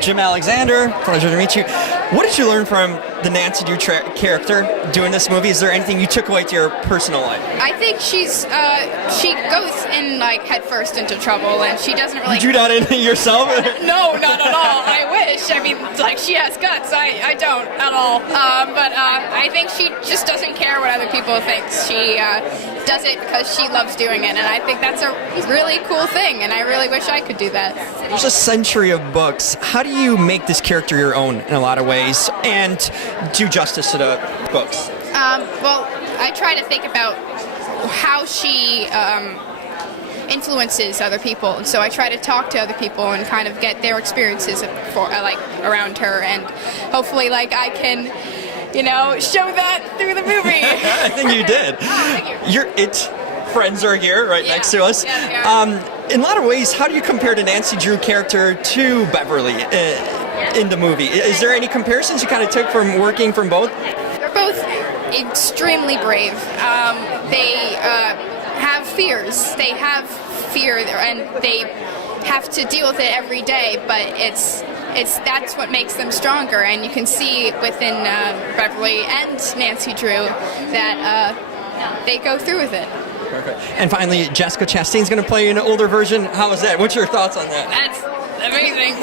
Jim Alexander, pleasure to meet you. What did you learn from the Nancy Drew character doing this movie? Is there anything you took away to your personal life? I think she goes in like head first into trouble, and she doesn't really. Did you not in yourself? No, not at all. I wish. I mean, like, she has guts. I don't at all. But I think she just doesn't care what other people think. She does it because she loves doing it, and I think that's a really cool thing, and I really wish I could do that. There's a century of books. How do you make this character your own in a lot of ways and do justice to the books? Well, I try to think about how she influences other people, and so I try to talk to other people and kind of get their experiences around her, and hopefully I can show that through the movie. I think you did. Thank you. It's friends are here right next to us. In a lot of ways, how do you compare the Nancy Drew character to Beverly in the movie? Is there any comparisons you kind of took from working from both? They're both extremely brave. They have fears. They have fear, and they have to deal with it every day. But that's what makes them stronger. And you can see within Beverly and Nancy Drew that they go through with it. Perfect. And finally, Jessica Chastain's going to play an older version. How was that? What's your thoughts on that? That's amazing.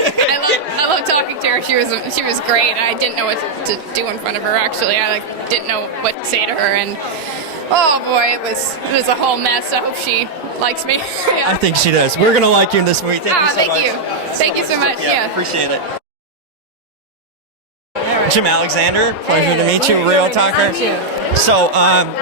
I love talking to her. She was great. I didn't know what to do in front of her. Actually, I didn't know what to say to her, and oh boy, it was a whole mess. I hope she likes me. Yeah. I think she does. We're going to like you in this movie. Thank you so much. Thank you. Thank you so much. Yeah. Appreciate it. Jim Alexander, pleasure to meet you, Real Talker. So,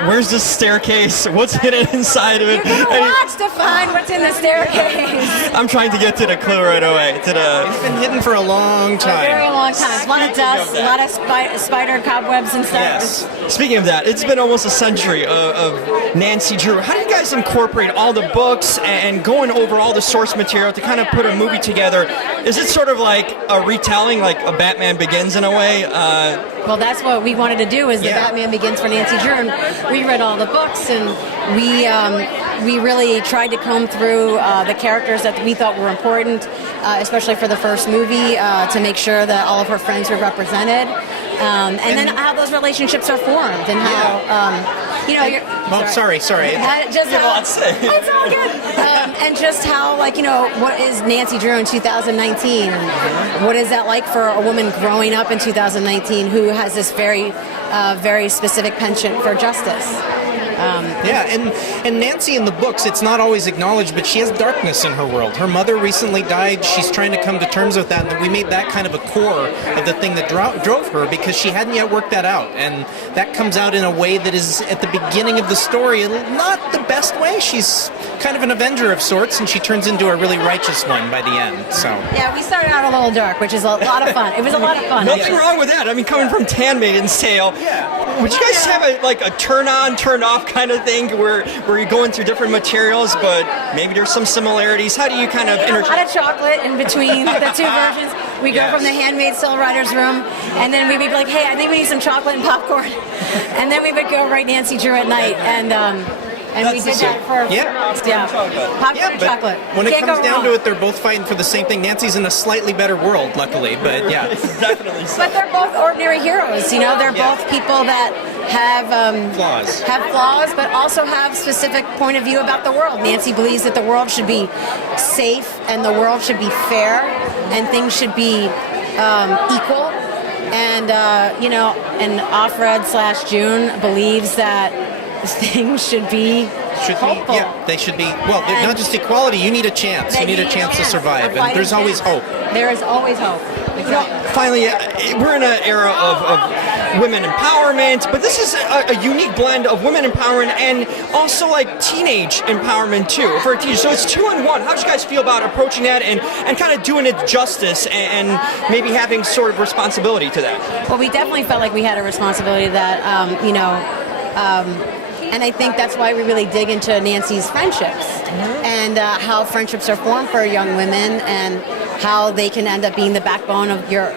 where's the staircase? What's hidden inside of it? You're gonna watch to find what's in the staircase. I'm trying to get to the clue right away. It's been hidden for a long time. A very long time. A lot of dust, a lot of spider cobwebs and stuff. Yes. Speaking of that, it's been almost a century of Nancy Drew. How do you guys incorporate all the books and going over all the source material to kind of put a movie together? Is it sort of like a retelling, like a Batman Begins in a way? Well, that's what we wanted to do, is the Batman Begins for Nancy Drew. And we read all the books, and we really tried to comb through the characters that we thought were important, especially for the first movie, to make sure that all of her friends were represented. And then how those relationships are formed, and how, sorry. Just how, it's all good. And just how, what is Nancy Drew in 2019? What is that like for a woman growing up in 2019 who has this very, very specific penchant for justice? And Nancy in the books, it's not always acknowledged, but she has darkness in her world. Her mother recently died. She's trying to come to terms with that, and we made that kind of a core of the thing that drove her, because she hadn't yet worked that out. And that comes out in a way that is, at the beginning of the story, not the best way. She's kind of an Avenger of sorts, and she turns into a really righteous one by the end. So yeah, we started out a little dark, which is a lot of fun. It was a lot of fun. Nothing wrong with that. I mean, coming from Handmaid's Tale, would you guys have a turn on, turn off kind of thing where you're going through different materials, but maybe there's some similarities? How do you kind of a lot of chocolate in between the two versions. We go from the Handmaid's Tale writer's room, and then we would be like, hey, I think we need some chocolate and popcorn. And then we would go write Nancy Drew at night, and we did that for popcorn and chocolate. When it comes down to it, they're both fighting for the same thing. Nancy's in a slightly better world, luckily, but yeah. Definitely so. But they're both ordinary heroes, they're both people that have flaws, but also have specific point of view about the world. Nancy believes that the world should be safe, and the world should be fair, and things should be equal. And and Offred/June believes that things should be hopeful. They should be. Well, not just equality. You need a chance. You need a chance to survive, and there's always hope. There is always hope. Exactly. Finally, we're in an era of women empowerment, but this is a unique blend of women empowerment and also teenage empowerment too for a teenager. So it's 2 in 1. How do you guys feel about approaching that and kind of doing it justice and maybe having sort of responsibility to that? Well, we definitely felt like we had a responsibility to that, and I think that's why we really dig into Nancy's friendships and how friendships are formed for young women, and how they can end up being the backbone of your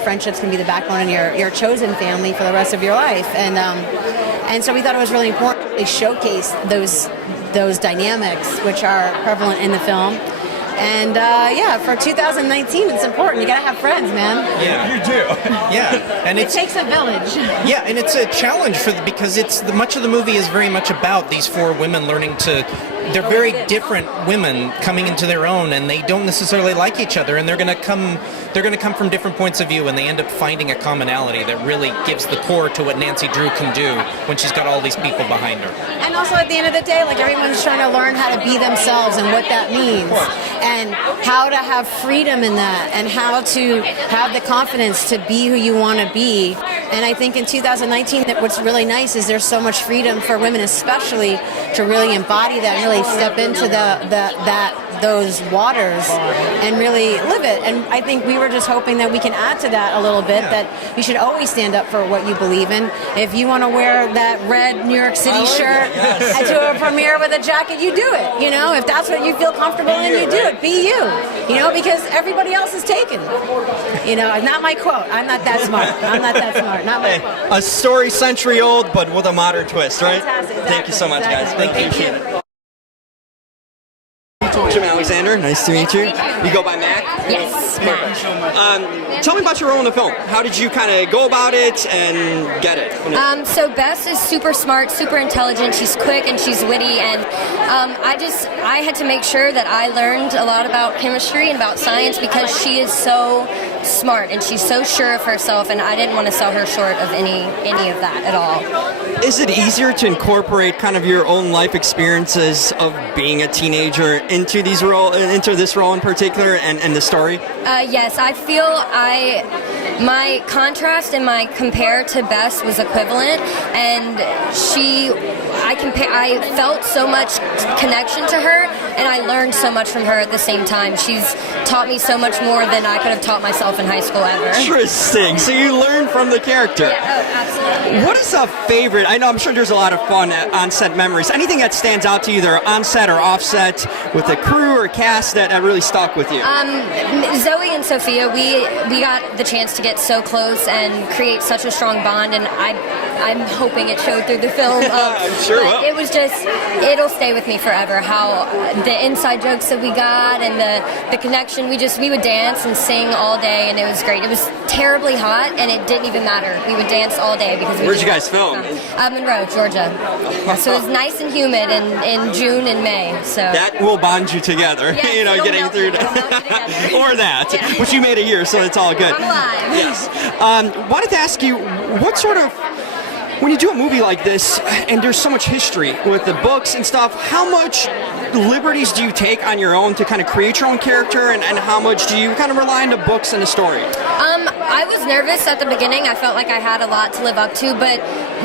friendships can be the backbone of your chosen family for the rest of your life. And so we thought it was really important to showcase those dynamics which are prevalent in the film. And yeah, for 2019, it's important. You gotta have friends, man. Yeah, you do. Yeah, and It takes a village. yeah, and it's a challenge because much of the movie is very much about these four women learning to. They're very different women coming into their own, and they don't necessarily like each other, and they're going to come from different points of view, and they end up finding a commonality that really gives the core to what Nancy Drew can do when she's got all these people behind her. And also at the end of the day, like everyone's trying to learn how to be themselves and what that means, and how to have freedom in that, and how to have the confidence to be who you want to be. And I think in 2019, that what's really nice is there's so much freedom for women, especially, to really embody that, and really step into those waters and really live it. And I think we were just hoping that we can add to that a little bit, that you should always stand up for what you believe in. If you want to wear that red New York City shirt to a premiere with a jacket, you do it. You know, if that's what you feel comfortable in, you do it. Be you. You know, because everybody else is taken. You know, not my quote. I'm not that smart. I'm not that smart. Not my quote. A story century old, but with a modern twist, right? Fantastic. Thank you so much, guys. Thank you. Jim Alexander, nice to meet you. You go by Mac? Yes, Tell me about your role in the film. How did you kind of go about it and get it? So Bess is super smart, super intelligent. She's quick and she's witty, and I had to make sure that I learned a lot about chemistry and about science because she is so smart and she's so sure of herself, and I didn't want to sell her short of any of that at all. Is it easier to incorporate kind of your own life experiences of being a teenager into this role in particular, and the story? Yes, I feel my contrast and my compare to Bess was equivalent, and I felt so much connection to her, and I learned so much from her at the same time. She's taught me so much more than I could have taught myself in high school ever. Interesting. So you learn from the character. Yeah, oh, absolutely. What is a favorite? I know, I'm sure there's a lot of fun on-set memories. Anything that stands out to you, either on-set or off-set, with the crew or cast that really stuck with you? Zoe and Sophia, we got the chance to get so close and create such a strong bond, and I'm hoping it showed through the film. I'm sure. But it was just, it'll stay with me forever. How the inside jokes that we got and the connection. We would dance and sing all day, and it was great. It was terribly hot, and it didn't even matter. We would dance all day because. Where'd you guys film? Monroe, Georgia. So it was nice and humid in June and May. So that will bond you together. Yes, you know, it'll getting melt through you, it'll melt you together. or that, Yeah. which you made a year, so it's all good. I'm alive. Yes. Wanted to ask you, what sort of, when you do a movie like this, and there's so much history with the books and stuff, how much liberties do you take on your own to kind of create your own character, and how much do you kind of rely on the books and the story? I was nervous at the beginning. I felt like I had a lot to live up to, but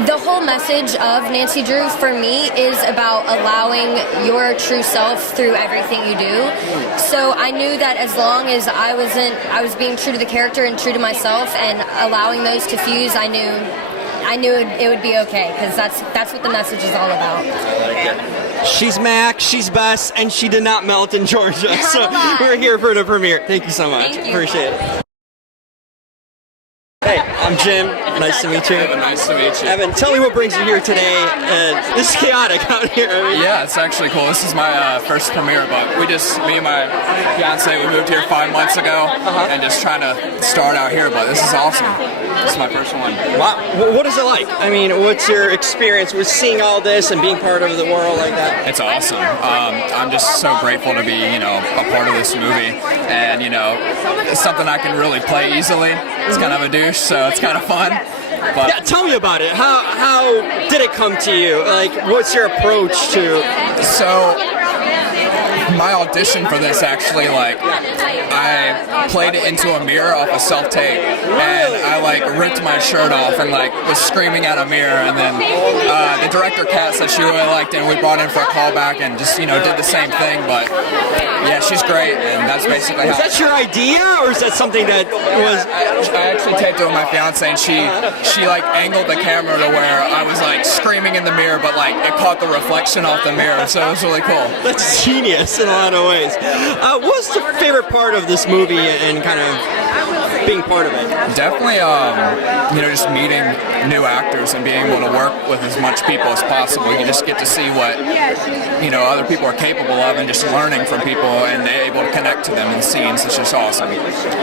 the whole message of Nancy Drew for me is about allowing your true self through everything you do. So I knew that as long as I was being true to the character and true to myself and allowing those to fuse, I knew it would be okay, because that's what the message is all about. I like it. She's Mac, she's Bess, and she did not melt in Georgia. So we're here for the premiere. Thank you so much. Thank you. Appreciate it. Hey, I'm Jim. Nice to meet you. Nice to meet you. Evan, tell me what brings you here today. This is chaotic out here. Yeah, it's actually cool. This is my first premiere, but me and my fiance, we moved here 5 months ago and just trying to start out here, but this is awesome. This is my first one. Wow. What is it like? I mean, what's your experience with seeing all this and being part of the world like that? It's awesome. I'm just so grateful to be, a part of this movie, and, it's something I can really play easily. It's kind of a douche, so it's kind of fun. But Yeah, tell me about it. How did it come to you? Like, what's your approach to? So, my audition for this actually, I played it into a mirror off a self-tape, and I ripped my shirt off and was screaming at a mirror, and then the director Kat said she really liked it, and we brought in for a callback and just did the same thing. But yeah, she's great, and that's basically Was how. that your idea, or is that something that was? I actually taped it with my fiance, and she angled the camera to where I was screaming in the mirror, but it caught the reflection off the mirror, so it was really cool. That's genius in a lot of ways. What's the favorite part of this movie, and kind of being part of it? Definitely, just meeting new actors and being able to work with as much people as possible. You just get to see what, other people are capable of and just learning from people and they're able to connect to them in scenes. It's just awesome.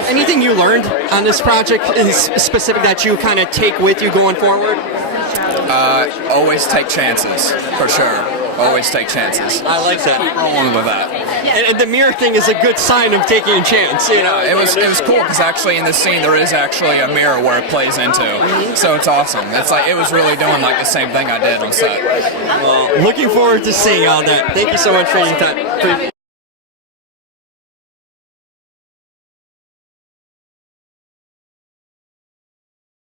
Anything you learned on this project is specific that you kind of take with you going forward? Always take chances, for sure. Always take chances. I like that. Keep rolling with that. And the mirror thing is a good sign of taking a chance. You know, It was cool because actually in this scene there is actually a mirror where it plays into, so it's awesome. It's like it was really doing like the same thing I did on set. Well, looking forward to seeing all that. Thank you so much for your time.